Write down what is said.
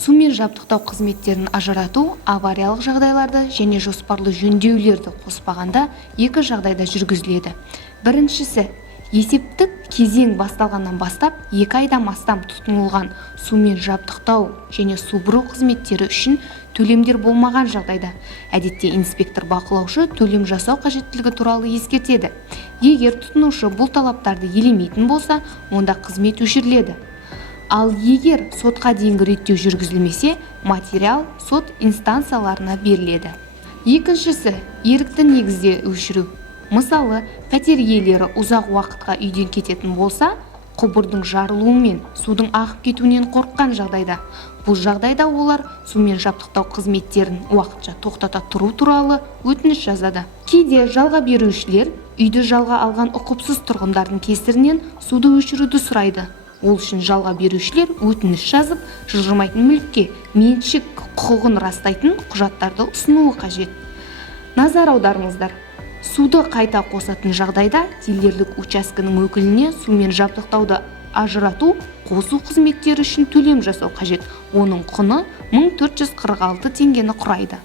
Сумен жабдықтау қызметтерін ажырату авариялық жағдайларды және жоспарлы жөндеулерді қоспағанда екі жағдайда жүргізіледі. Біріншісі, есептік кезең басталғаннан бастап 2 айдан астам тұтынылған сумен жабдықтау және су бұру қызметтері үшін төлемдер болмаған жағдайда, әдетте инспектор бақылаушы төлем жасау қажеттілігі туралы ескертеді. Егер тұтынушы бұл талаптарды елемейтін болса, онда қызмет өшіріледі. Ал егер сотқа дейінгі реттеу жүргізілмесе, материал сот инстанцияларына беріледі. Екіншісі, ерікті негізде өшіру. Мысалы, пәтер иелері ұзақ уақытқа үйден кететін болса, құбырдың жарылуы мен судың ағып кетуінен қорыққан жағдайда. Бұл жағдайда олар сумен жабдықтау қызметтерін уақытша тоқтата тұру туралы өтініш жазады. Кейде жалға берушілер үйді жалға алған ұқыпсыз тұрғындардың кесірінен суды өшіруді сұрайды. Ол үшін жалға берушілер өтініш жазып, жылжымайтын мүлікке меншік құқығын растайтын құжаттарды ұсынуы қажет. Назар аударыңыздар. Суды қайта қосатын жағдайда дилерлік учаскенің өкіліне сумен жабдықтауды ажырату, қосу қызметтері үшін төлем жасау қажет. Оның құны 1446 теңгені құрайды.